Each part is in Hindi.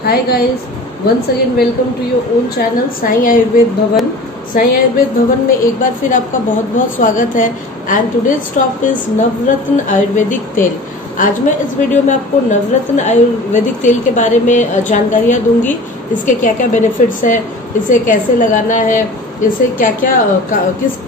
Hi guys, once again welcome to your own channel Sai Ayurveda भवन। साई आयुर्वेद भवन में एक बार फिर आपका बहुत बहुत स्वागत है। एंड टुडेज टॉपिक इज नवरत्न आयुर्वेदिक तेल। आज मैं इस वीडियो में आपको नवरत्न आयुर्वेदिक तेल के बारे में जानकारियां दूंगी। इसके क्या क्या बेनिफिट्स है, इसे कैसे लगाना है, इसे क्या क्या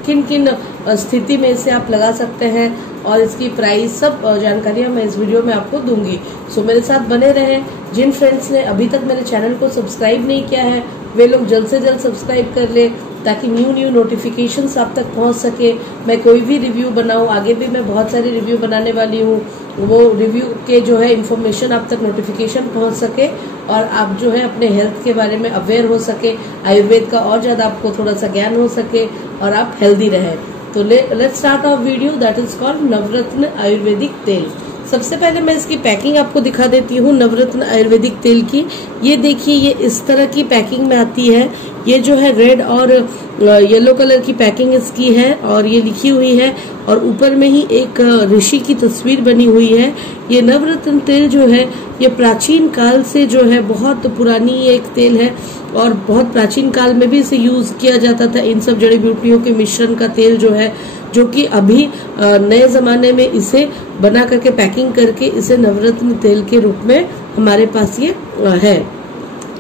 किन किन स्थिति में इसे आप लगा सकते हैं और इसकी प्राइस सब जानकारियां मैं इस वीडियो में आपको दूंगी। सो मेरे साथ बने रहें। जिन फ्रेंड्स ने अभी तक मेरे चैनल को सब्सक्राइब नहीं किया है वे लोग जल्द से जल्द सब्सक्राइब कर ले ताकि न्यू नोटिफिकेशंस आप तक पहुंच सके। मैं कोई भी रिव्यू बनाऊं, आगे भी मैं बहुत सारे रिव्यू बनाने वाली हूं, वो रिव्यू के जो है इन्फॉर्मेशन आप तक नोटिफिकेशन पहुंच सके और आप जो है अपने हेल्थ के बारे में अवेयर हो सके, आयुर्वेद का और ज्यादा आपको थोड़ा सा ज्ञान हो सके और आप हेल्दी रहे। तो let's start our video that is called Navratna Ayurvedic तेल। सबसे पहले मैं इसकी पैकिंग आपको दिखा देती हूँ नवरत्न आयुर्वेदिक तेल की। ये देखिए, ये इस तरह की पैकिंग में आती है। ये जो है रेड और येलो कलर की पैकिंग इसकी है और ये लिखी हुई है और ऊपर में ही एक ऋषि की तस्वीर बनी हुई है। ये नवरत्न तेल जो है ये प्राचीन काल से जो है बहुत पुरानी एक तेल है और बहुत प्राचीन काल में भी इसे यूज किया जाता था। इन सब जड़ी बूटियों के मिश्रण का तेल जो है, जो कि अभी नए जमाने में इसे बना करके पैकिंग करके इसे नवरत्न तेल के रूप में हमारे पास ये है।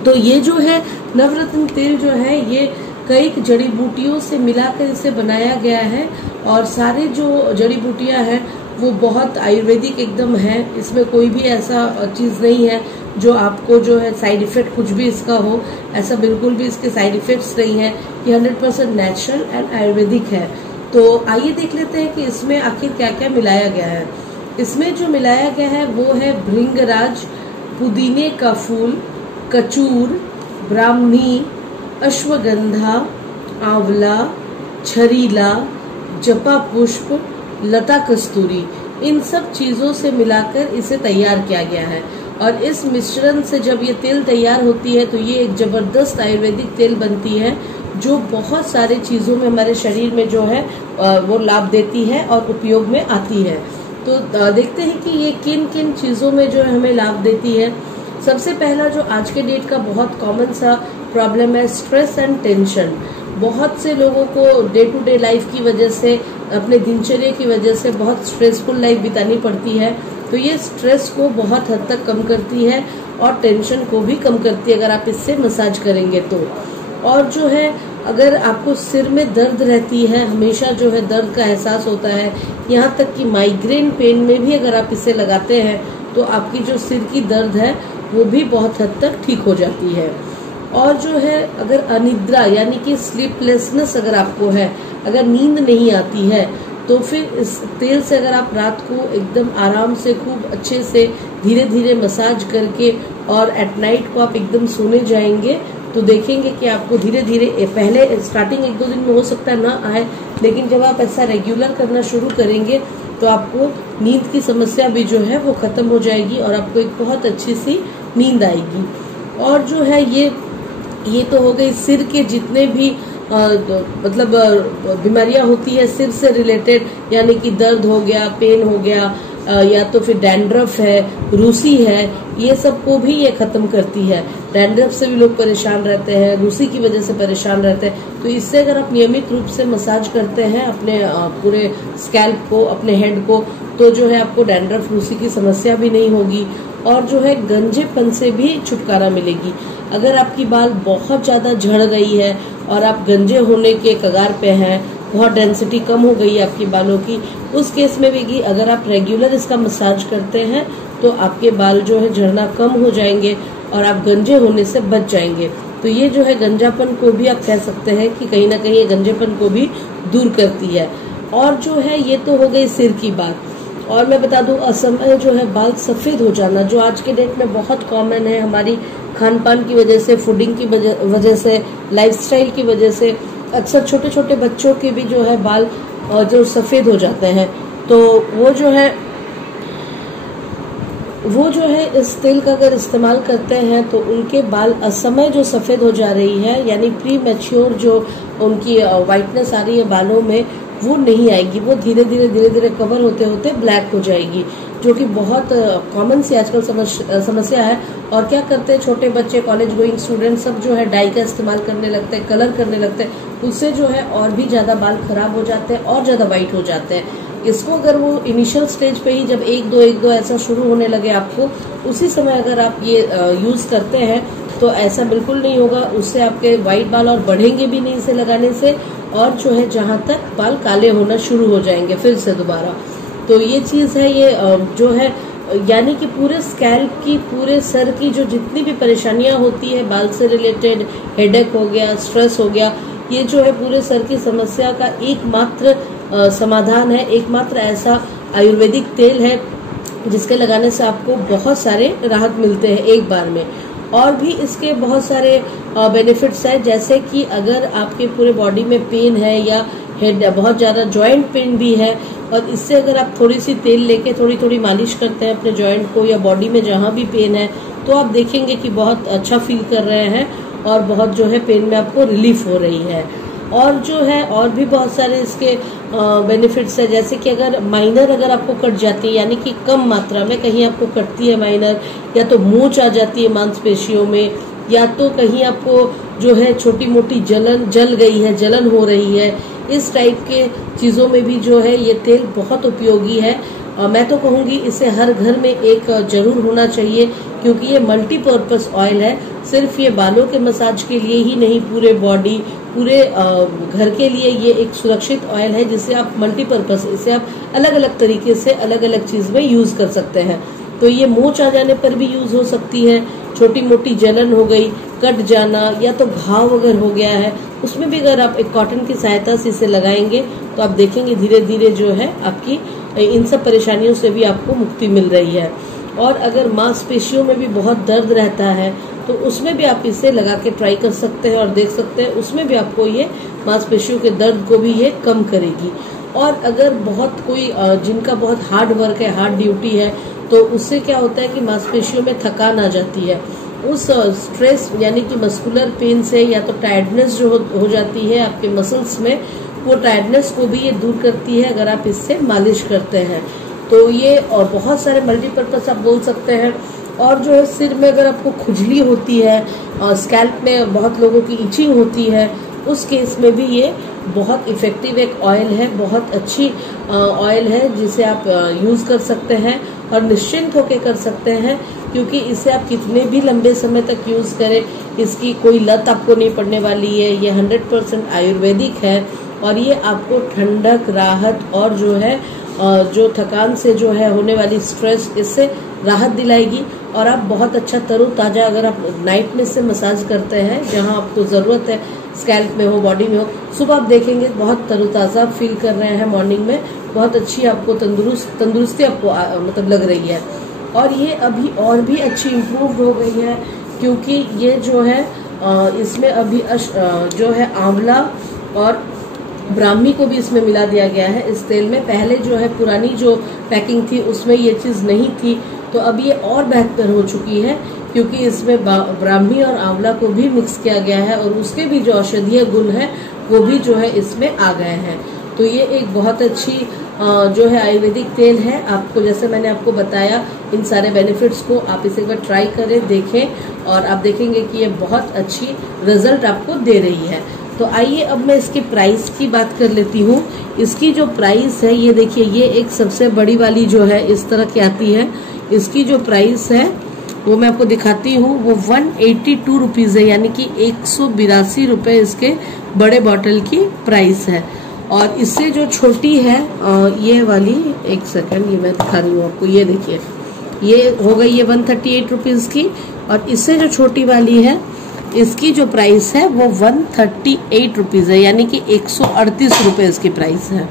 तो ये जो है नवरत्न तेल जो है ये कई जड़ी बूटियों से मिलाकर इसे बनाया गया है और सारे जो जड़ी बूटियां हैं वो बहुत आयुर्वेदिक एकदम है। इसमें कोई भी ऐसा चीज नहीं है जो आपको जो है साइड इफेक्ट कुछ भी इसका हो, ऐसा बिल्कुल भी इसके साइड इफेक्ट्स नहीं है। ये 100% नेचुरल एंड आयुर्वेदिक है। तो आइए देख लेते हैं कि इसमें आखिर क्या क्या मिलाया गया है। इसमें जो मिलाया गया है वो है भृंगराज, पुदीने का फूल, कचूर, ब्राह्मी, अश्वगंधा, आंवला, छरीला, जपा पुष्प, लता कस्तूरी, इन सब चीजों से मिलाकर इसे तैयार किया गया है। और इस मिश्रण से जब ये तेल तैयार होती है तो ये एक जबरदस्त आयुर्वेदिक तेल बनती है जो बहुत सारे चीजों में हमारे शरीर में जो है वो लाभ देती है और उपयोग में आती है। तो देखते हैं कि ये किन किन चीजों में जो है हमें लाभ देती है। सबसे पहला जो आज के डेट का बहुत कॉमन सा प्रॉब्लम है स्ट्रेस एंड टेंशन। बहुत से लोगों को डे टू डे लाइफ की वजह से, अपने दिनचर्या की वजह से बहुत स्ट्रेसफुल लाइफ बितानी पड़ती है। तो ये स्ट्रेस को बहुत हद तक कम करती है और टेंशन को भी कम करती है अगर आप इससे मसाज करेंगे तो। और जो है अगर आपको सिर में दर्द रहती है, हमेशा जो है दर्द का एहसास होता है, यहाँ तक कि माइग्रेन पेन में भी अगर आप इसे लगाते हैं तो आपकी जो सिर की दर्द है वो भी बहुत हद तक ठीक हो जाती है। और जो है अगर अनिद्रा यानी कि स्लीपलेसनेस अगर आपको है, अगर नींद नहीं आती है तो फिर इस तेल से अगर आप रात को एकदम आराम से खूब अच्छे से धीरे धीरे मसाज करके और एट नाइट को आप एकदम सोने जाएंगे तो देखेंगे कि आपको धीरे धीरे, पहले स्टार्टिंग 1-2 दिन में हो सकता है ना आए, लेकिन जब आप ऐसा रेगुलर करना शुरू करेंगे तो आपको नींद की समस्या भी जो है वो खत्म हो जाएगी और आपको एक बहुत अच्छी सी नींद आएगी। और जो है ये तो हो गई सिर के जितने भी मतलब बीमारियां होती है सिर से रिलेटेड, यानी कि दर्द हो गया, पेन हो गया, या तो फिर डैंड्रफ है, रूसी है, ये सब को भी ये खत्म करती है। डैंड्रफ से भी लोग परेशान रहते हैं, रूसी की वजह से परेशान रहते हैं। तो इससे अगर आप नियमित रूप से मसाज करते हैं अपने पूरे स्कैल्प को, अपने हेड को, तो जो है आपको डैंड्रफ, रूसी की समस्या भी नहीं होगी और जो है गंजेपन से भी छुटकारा मिलेगी। अगर आपकी बाल बहुत ज्यादा झड़ रही है और आप गंजे होने के कगार पे हैं, बहुत डेंसिटी कम हो गई है आपके बालों की, उस केस में भी अगर आप रेगुलर इसका मसाज करते हैं तो आपके बाल जो है झड़ना कम हो जाएंगे और आप गंजे होने से बच जाएंगे। तो ये जो है गंजापन को भी आप कह सकते हैं कि कहीं ना कहीं ये गंजेपन को भी दूर करती है। और जो है ये तो हो गई सिर की बात। और मैं बता दूं, असमय जो है बाल सफेद हो जाना, जो आज के डेट में बहुत कॉमन है, हमारी खान पान की वजह से, फूडिंग की वजह से, लाइफस्टाइल की वजह से अक्सर छोटे छोटे बच्चों के भी जो है बाल जो सफेद हो जाते हैं। तो वो जो है इस तेल का अगर इस्तेमाल करते हैं तो उनके बाल असमय जो सफेद हो जा रही है, यानी प्री मैच्योर जो उनकी व्हाइटनेस आ रही है बालों में, वो नहीं आएगी, वो धीरे धीरे कवर होते होते ब्लैक हो जाएगी, जो कि बहुत कॉमन सी आजकल समस्या है। और क्या करते हैं छोटे बच्चे, कॉलेज गोइंग स्टूडेंट सब जो है डाई का इस्तेमाल करने लगते हैं, कलर करने लगते हैं, उससे जो है और भी ज्यादा बाल खराब हो जाते हैं और ज्यादा वाइट हो जाते हैं। इसको अगर वो इनिशियल स्टेज पे ही जब एक दो ऐसा शुरू होने लगे आपको, उसी समय अगर आप ये यूज करते हैं तो ऐसा बिल्कुल नहीं होगा। उससे आपके व्हाइट बाल और बढ़ेंगे भी नहीं इसे लगाने से, और जो है जहां तक बाल काले होना शुरू हो जाएंगे फिर से दोबारा। तो ये चीज है, ये जो है यानी कि पूरे स्कैल्प की, पूरे सर की जो जितनी भी परेशानियां होती है बाल से रिलेटेड, हेडेक हो गया, स्ट्रेस हो गया, ये जो है पूरे सर की समस्या का एकमात्र समाधान है, एकमात्र ऐसा आयुर्वेदिक तेल है जिसके लगाने से आपको बहुत सारे राहत मिलते हैं एक बार में। और भी इसके बहुत सारे बेनिफिट्स है, जैसे कि अगर आपके पूरे बॉडी में पेन है या हेड बहुत ज्यादा जॉइंट पेन भी है, और इससे अगर आप थोड़ी सी तेल लेके थोड़ी मालिश करते हैं अपने जॉइंट को या बॉडी में जहां भी पेन है, तो आप देखेंगे कि बहुत अच्छा फील कर रहे हैं और बहुत जो है पेन में आपको रिलीफ हो रही है। और जो है और भी बहुत सारे इसके बेनिफिट्स है, जैसे कि अगर माइनर अगर आपको कट जाती है, यानी कि कम मात्रा में कहीं आपको कटती है माइनर, या तो मूंछ आ जाती है मांसपेशियों में, या तो कहीं आपको जो है छोटी मोटी जल गई है, जलन हो रही है, इस टाइप के चीजों में भी जो है ये तेल बहुत उपयोगी है। मैं तो कहूंगी इसे हर घर में एक जरूर होना चाहिए, क्योंकि ये मल्टीपर्पज ऑयल है। सिर्फ ये बालों के मसाज के लिए ही नहीं, पूरे बॉडी, पूरे घर के लिए ये एक सुरक्षित ऑयल है, जिसे आप मल्टीपर्पज, इसे आप अलग अलग तरीके से अलग अलग चीज में यूज कर सकते हैं। तो ये मूंछ आ जाने पर भी यूज हो सकती है, छोटी मोटी जलन हो गई, कट जाना, या तो घाव अगर हो गया है, उसमें भी अगर आप एक कॉटन की सहायता से इसे लगाएंगे तो आप देखेंगे धीरे धीरे जो है आपकी इन सब परेशानियों से भी आपको मुक्ति मिल रही है। और अगर मांसपेशियों में भी बहुत दर्द रहता है तो उसमें भी आप इसे लगा के ट्राई कर सकते हैं और देख सकते हैं, उसमें भी आपको ये मांसपेशियों के दर्द को भी ये कम करेगी। और अगर बहुत कोई जिनका बहुत हार्ड वर्क है, हार्ड ड्यूटी है, तो उससे क्या होता है कि मांसपेशियों में थकान आ जाती है, उस स्ट्रेस यानी कि मस्कुलर पेन से, या तो टायर्डनेस जो हो जाती है आपके मसल्स में, वो टायर्डनेस को भी ये दूर करती है अगर आप इससे मालिश करते हैं। तो ये और बहुत सारे मल्टीपर्पज आप बोल सकते हैं। और जो है सिर में अगर आपको खुजली होती है और स्कैल्प में बहुत लोगों की इचिंग होती है, उस केस में भी ये बहुत इफेक्टिव एक ऑयल है, बहुत अच्छी ऑयल है जिसे आप यूज कर सकते हैं और निश्चिंत होकर कर सकते हैं, क्योंकि इसे आप कितने भी लंबे समय तक यूज करें, इसकी कोई लत आपको नहीं पड़ने वाली है। ये 100% आयुर्वेदिक है और ये आपको ठंडक, राहत और जो है जो थकान से जो है होने वाली स्ट्रेस, इससे राहत दिलाएगी। और आप बहुत अच्छा तरोताजा, अगर आप नाइट में से मसाज करते हैं जहां आपको जरूरत है, स्कैल्प में हो, बॉडी में हो, सुबह आप देखेंगे बहुत तरोताजा फील कर रहे हैं, मॉर्निंग में बहुत अच्छी आपको तंदुरुस्ती आपको मतलब लग रही है। और ये अभी और भी अच्छी इम्प्रूव हो गई है, क्योंकि ये जो है इसमें अभी जो है आंवला और ब्राह्मी को भी इसमें मिला दिया गया है इस तेल में। पहले जो है पुरानी जो पैकिंग थी उसमें ये चीज नहीं थी, तो अब ये और बेहतर हो चुकी है, क्योंकि इसमें ब्राह्मी और आंवला को भी मिक्स किया गया है और उसके भी जो औषधीय गुण है वो भी जो है इसमें आ गए हैं। तो ये एक बहुत अच्छी जो है आयुर्वेदिक तेल है। आपको जैसे मैंने आपको बताया इन सारे बेनिफिट्स को, आप इसे एक बार ट्राई करें, देखें और आप देखेंगे कि ये बहुत अच्छी रिजल्ट आपको दे रही है। तो आइए अब मैं इसकी प्राइस की बात कर लेती हूँ। इसकी जो प्राइस है, ये देखिए, ये एक सबसे बड़ी वाली जो है इस तरह की आती है। इसकी जो प्राइस है वो मैं आपको दिखाती हूँ, वो 182 रुपीज है, यानी कि 182 रुपए इसके बड़े बॉटल की प्राइस है। और इससे जो छोटी है ये वाली, एक सेकंड, ये मैं दिखा रही हूँ आपको, ये देखिए, ये हो गई ये 138 रुपीज की। और इससे जो छोटी वाली है इसकी जो प्राइस है वो 138 रुपीज है, यानी कि 138 रुपए इसकी प्राइस है।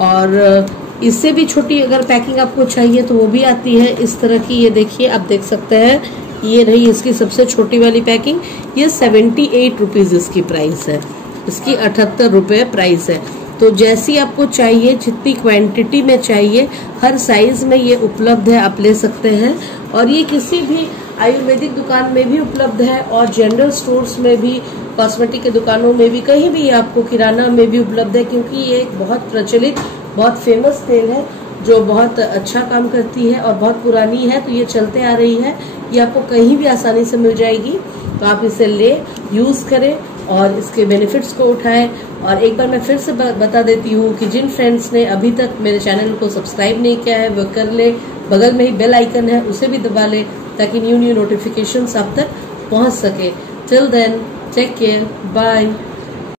और इससे भी छोटी अगर पैकिंग आपको चाहिए तो वो भी आती है इस तरह की। ये देखिए, आप देख सकते हैं, ये रही इसकी सबसे छोटी वाली पैकिंग। ये 78 रुपीज इसकी प्राइस है, इसकी 78 रुपए प्राइस है। तो जैसी आपको चाहिए, जितनी क्वांटिटी में चाहिए, हर साइज में ये उपलब्ध है, आप ले सकते हैं। और ये किसी भी आयुर्वेदिक दुकान में भी उपलब्ध है और जनरल स्टोर्स में भी, कॉस्मेटिक के दुकानों में भी, कहीं भी आपको किराना में भी उपलब्ध है, क्योंकि ये एक बहुत प्रचलित, बहुत फेमस तेल है जो बहुत अच्छा काम करती है और बहुत पुरानी है, तो ये चलते आ रही है। ये आपको कहीं भी आसानी से मिल जाएगी, तो आप इसे ले यूज करें और इसके बेनिफिट्स को उठाएं। और एक बार मैं फिर से बता देती हूँ कि जिन फ्रेंड्स ने अभी तक मेरे चैनल को सब्सक्राइब नहीं किया है वो कर ले, बगल में ही बेल आइकन है उसे भी दबा ले, ताकि न्यू नोटिफिकेशंस आप तक पहुंच सके। Till then, take care, bye.